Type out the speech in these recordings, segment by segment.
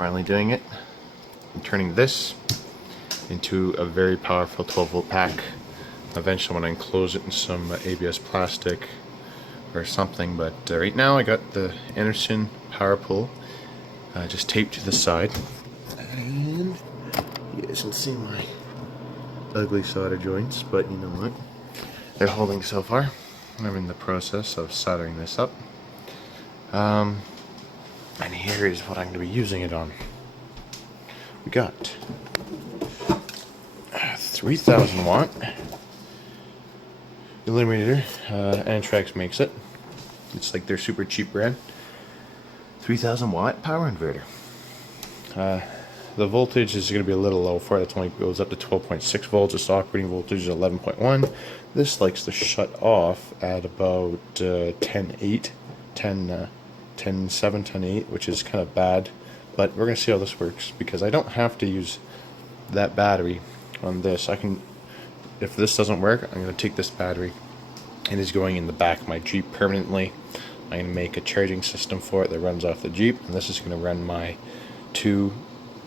finally doing it. I'm turning this into a very powerful 12-volt pack. Eventually when I enclose it in some ABS plastic or something, but right now I got the Anderson power pole just taped to the side, and you guys will see my ugly solder joints, but you know what, they're holding so far. I'm in the process of soldering this up, and here is what I'm going to be using it on. We got 3000 watt Illuminator. Antrax makes it. It's like their super cheap brand. 3000 watt power inverter. The voltage is going to be a little low for it. It only goes up to 12.6 volts. Its operating voltage is 11.1. This likes to shut off at about 10.8, 10.7, 10.8, which is kind of bad. But we're going to see how this works, because I don't have to use that battery on this. I can, if this doesn't work, I'm going to take this battery and it's going in the back of my Jeep permanently. I'm going to make a charging system for it that runs off the Jeep, and this is going to run my two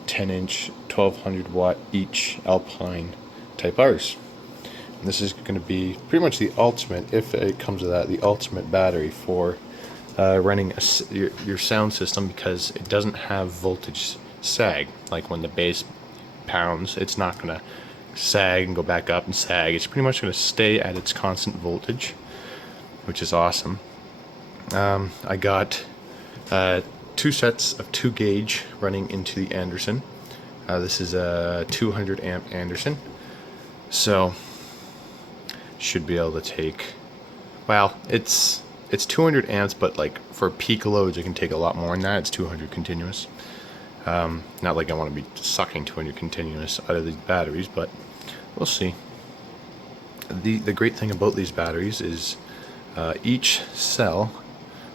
10-inch 1200 watt each Alpine Type R's. And this is going to be pretty much the ultimate, if it comes to that, the ultimate battery for running your sound system, because it doesn't have voltage sag. Like when the bass pounds, it's not going to sag and go back up and sag. It's pretty much going to stay at its constant voltage, which is awesome. I got 2 sets of 2 gauge running into the Anderson. This is a 200 amp Anderson, so should be able to take, well, it's 200 amps, but like for peak loads it can take a lot more than that. It's 200 continuous. Not like I want to be sucking 200 continuous out of these batteries, but we'll see. The great thing about these batteries is each cell,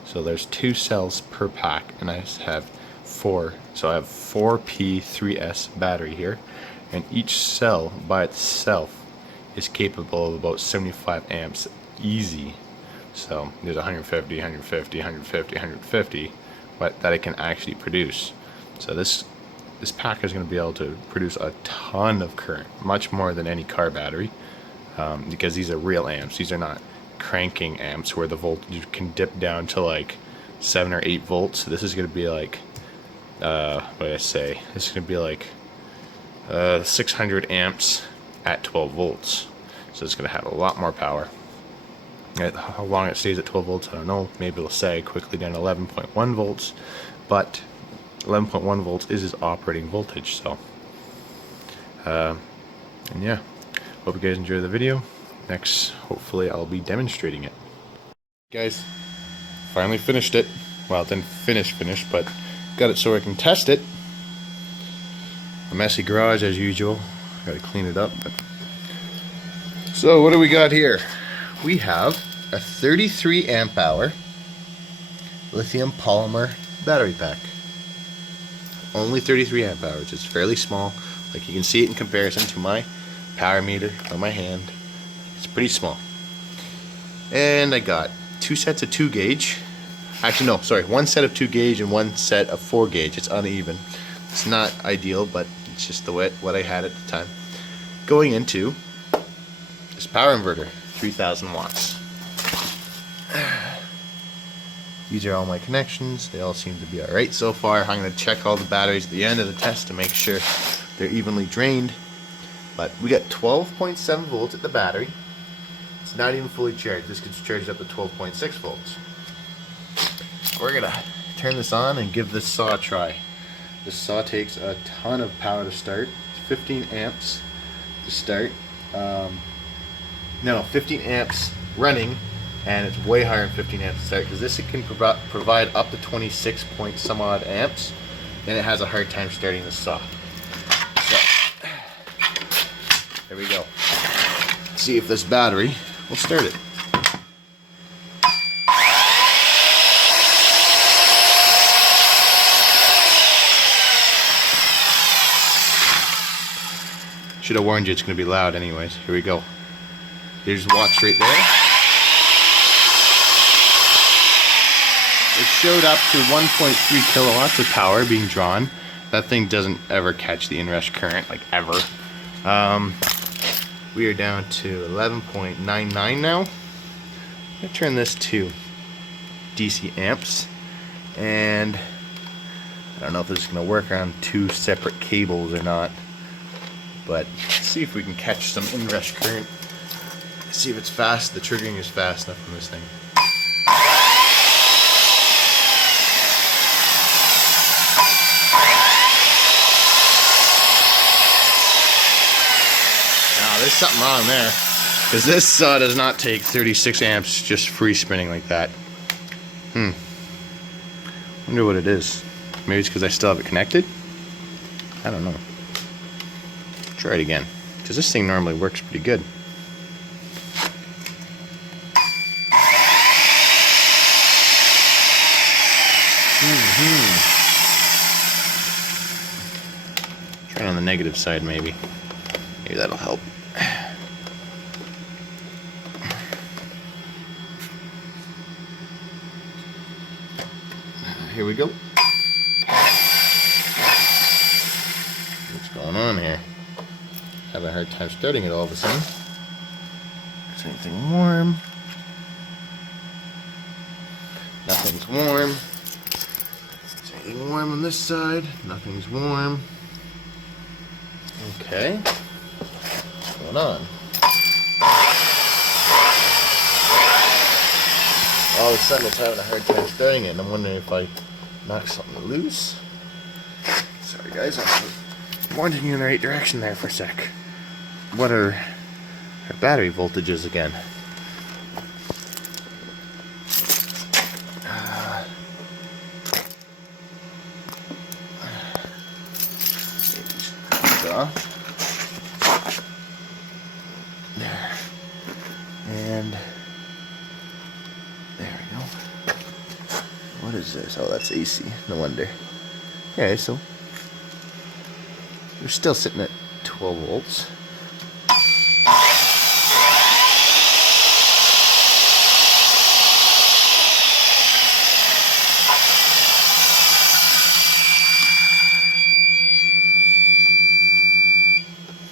so there's 2 cells per pack, and I have 4, so I have 4P3S battery here, and each cell by itself is capable of about 75 amps easy. So there's 150, 150, 150, 150, but that it can actually produce. So this pack is going to be able to produce a ton of current, much more than any car battery, because these are real amps. These are not cranking amps where the voltage can dip down to like 7 or 8 volts. This is going to be like, what did I say? This is going to be like 600 amps at 12 volts. So it's going to have a lot more power. How long it stays at 12 volts, I don't know. Maybe it'll sag quickly down to 11.1 volts, but 11.1 volts is its operating voltage. So, and yeah, hope you guys enjoy the video. Next, hopefully I'll be demonstrating it. Guys, finally finished it. Well, it didn't finish, but got it so I can test it. A messy garage as usual. Gotta clean it up. So what do we got here? We have a 33 amp hour lithium polymer battery pack. Only 33 amp hours. It's fairly small. Like you can see it in comparison to my power meter on my hand. It's pretty small. And I got 2 sets of 2 gauge. Actually no, sorry, 1 set of 2 gauge and 1 set of 4 gauge. It's uneven. It's not ideal, but it's just the way what I had at the time. Going into this power inverter, 3000 watts. These are all my connections. They all seem to be alright so far. I'm going to check all the batteries at the end of the test to make sure they're evenly drained. But we got 12.7 volts at the battery. It's not even fully charged. This gets charged up to 12.6 volts. We're going to turn this on and give this saw a try. This saw takes a ton of power to start. It's 15 amps to start. 15 amps running, and it's way higher than 15 amps to start, because this it can provide up to 26 point some odd amps, and it has a hard time starting the saw. So there we go. Let's see if this battery will start it. Should have warned you it's going to be loud anyways. Here we go. Here's watts right there. It showed up to 1.3 kilowatts of power being drawn, that thing doesn't ever catch the inrush current, like ever. We are down to 11.99 now. I'm gonna turn this to DC amps, and I don't know if this is gonna work on 2 separate cables or not, but see if we can catch some inrush current. See if it's fast. The triggering is fast enough on this thing. There's something wrong there, because this saw does not take 36 amps just free spinning like that. Wonder what it is. Maybe it's because I still have it connected? I don't know. Try it again, because this thing normally works pretty good. Try it on the negative side, maybe. Maybe that'll help. Here we go. What's going on here? Having a hard time starting it all of a sudden. Is anything warm? Nothing's warm. Is anything warm on this side? Nothing's warm. Okay. What's going on? All of a sudden it's having a hard time starting it, and I'm wondering if I knock something loose. Sorry guys, I was pointing you in the right direction there for a sec. What are our battery voltages again? There. And there we go. What is this? Oh, that's AC. No wonder. Okay, so we're still sitting at 12 volts.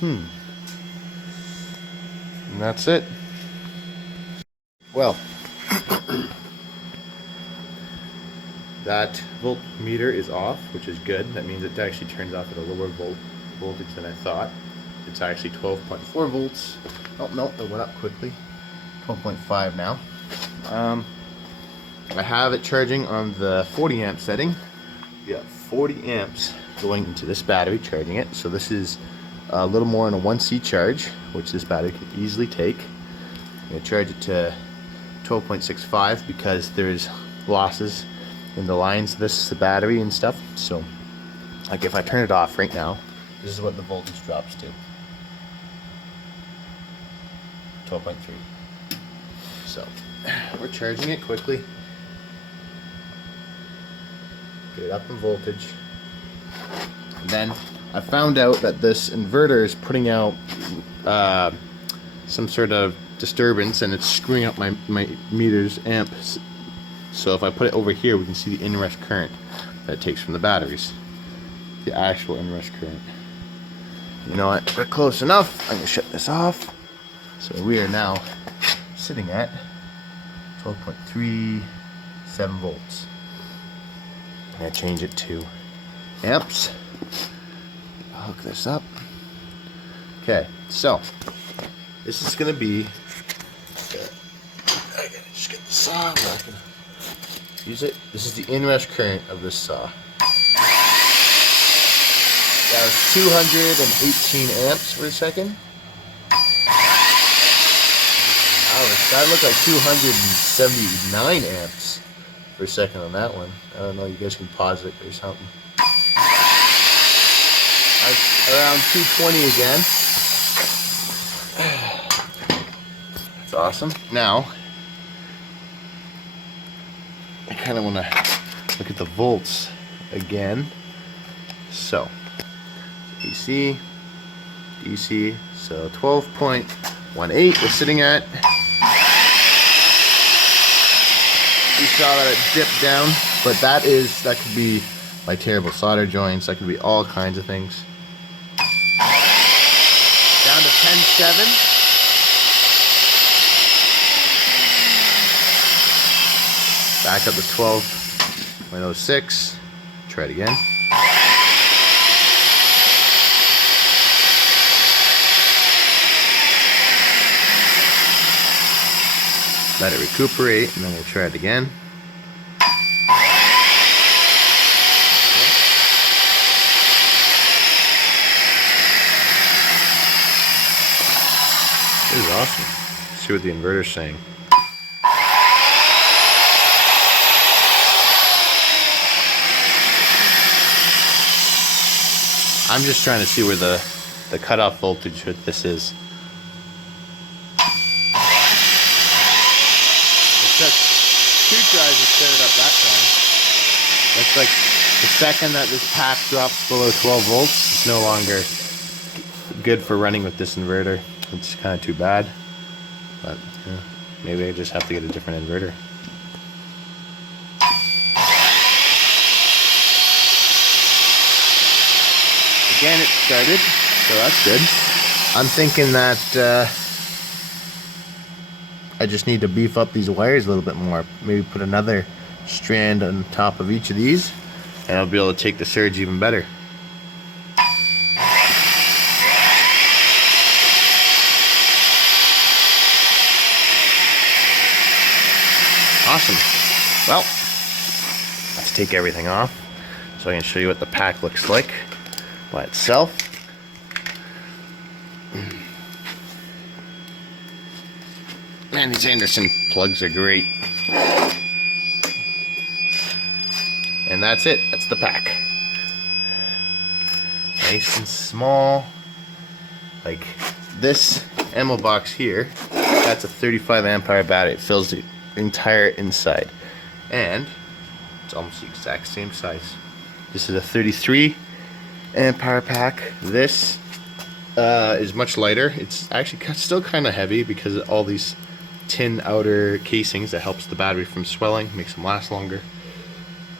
And that's it. Well, that voltmeter is off, which is good. That means it actually turns off at a lower voltage than I thought. It's actually 12.4 volts. Oh no, it went up quickly. 12.5 now. I have it charging on the 40 amp setting. Yeah, 40 amps going into this battery, charging it. So this is a little more than a 1C charge, which this battery could easily take. I'm going to charge it to 12.65 because there's losses in the lines of the battery and stuff. So like if I turn it off right now, this is what the voltage drops to. 12.3. So we're charging it quickly. Get it up in voltage. And then I found out that this inverter is putting out some sort of disturbance, and it's screwing up my meter's amps. So if I put it over here, we can see the inrush current that it takes from the batteries. The actual inrush current. You know what? We're close enough. I'm going to shut this off. So we are now sitting at 12.37 volts. I'm going to change it to amps. I'll hook this up. Okay, so this is going to be. I gotta just get the saw. I'm not going to use it. This is the inrush current of this saw. That was 218 amps for a second. That looked like 279 amps per second on that one. I don't know, you guys can pause it or something. Around 220 again. That's awesome. Now, I kind of want to look at the volts again. So, AC, DC, so 12.18 we're sitting at. You saw that it dipped down, but that could be my terrible solder joints. That could be all kinds of things. Down to 10.7. Back up to 12.06. Try it again. Let it recuperate, and then we'll try it again. This is awesome. Let's see what the inverter's saying. I'm just trying to see where the cutoff voltage with this is. It took 2 tries to set it up that time. That's like the second that this pack drops below 12 volts, it's no longer good for running with this inverter. It's kind of too bad, but yeah, maybe I just have to get a different inverter. Again, it started, so that's good. I'm thinking that I just need to beef up these wires a little bit more. Maybe put another strand on top of each of these, and I'll be able to take the surge even better. Awesome. Well, let's take everything off so I can show you what the pack looks like by itself. Man, these Anderson plugs are great. And that's it. That's the pack. Nice and small. Like this ammo box here, that's a 35 amp hour battery. It fills the entire inside. And it's almost the exact same size. This is a 33 amp hour pack. This is much lighter. It's actually still kind of heavy because of all these tin outer casings that helps the battery from swelling, makes them last longer.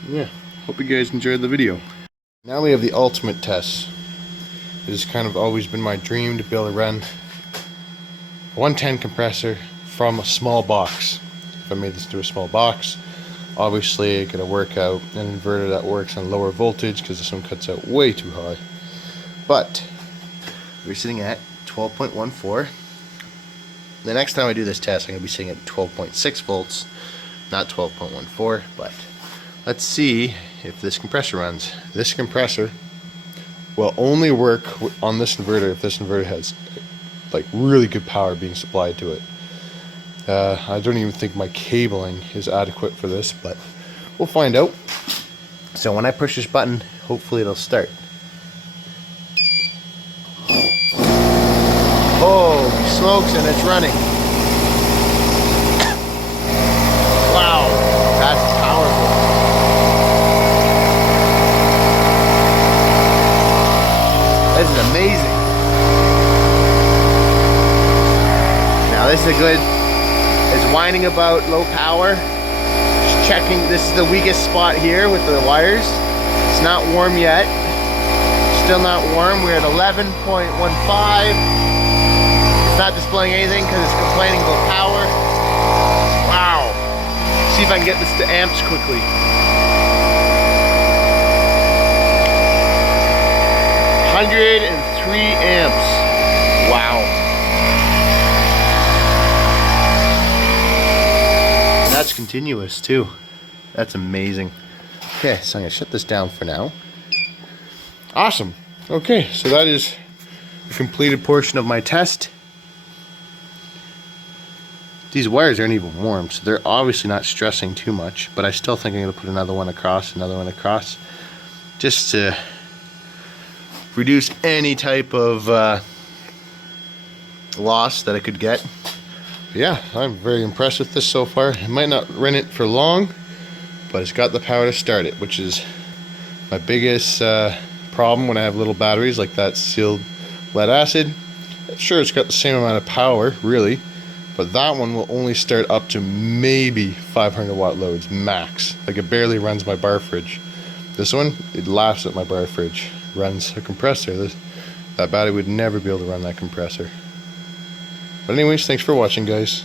Yeah, hope you guys enjoyed the video. Now we have the ultimate test. It has kind of always been my dream to be able to run a 110 compressor from a small box. If I made this into a small box, obviously I gotta work out an inverter that works on lower voltage because this one cuts out way too high. But we're sitting at 12.14. The next time I do this test, I'm gonna be sitting at 12.6 volts, not 12.14. But let's see if this compressor runs. This compressor will only work on this inverter if this inverter has like really good power being supplied to it. I don't even think my cabling is adequate for this, but we'll find out. So when I push this button, hopefully it'll start. Holy smokes, and it's running. Wow, that's powerful. This is amazing. Now this is a good, it's whining about low power. Just checking, this is the weakest spot here with the wires. It's not warm yet. Still not warm. We're at 11.15. It's not displaying anything because it's complaining about power. Wow. See if I can get this to amps quickly. (103 amps. Wow. That's continuous too. That's amazing. Okay, so I'm gonna shut this down for now. Awesome. Okay, so that is the completed portion of my test. These wires aren't even warm, so they're obviously not stressing too much, but I still think I'm gonna put another one across, just to reduce any type of loss that I could get. Yeah, I'm very impressed with this so far. I might not run it for long, but it's got the power to start it, which is my biggest problem when I have little batteries like that sealed lead acid. Sure, it's got the same amount of power, really, but that one will only start up to maybe 500 watt loads max. Like, it barely runs my bar fridge. This one, it laughs at my bar fridge. Runs a compressor. That battery would never be able to run that compressor. But anyways, thanks for watching, guys.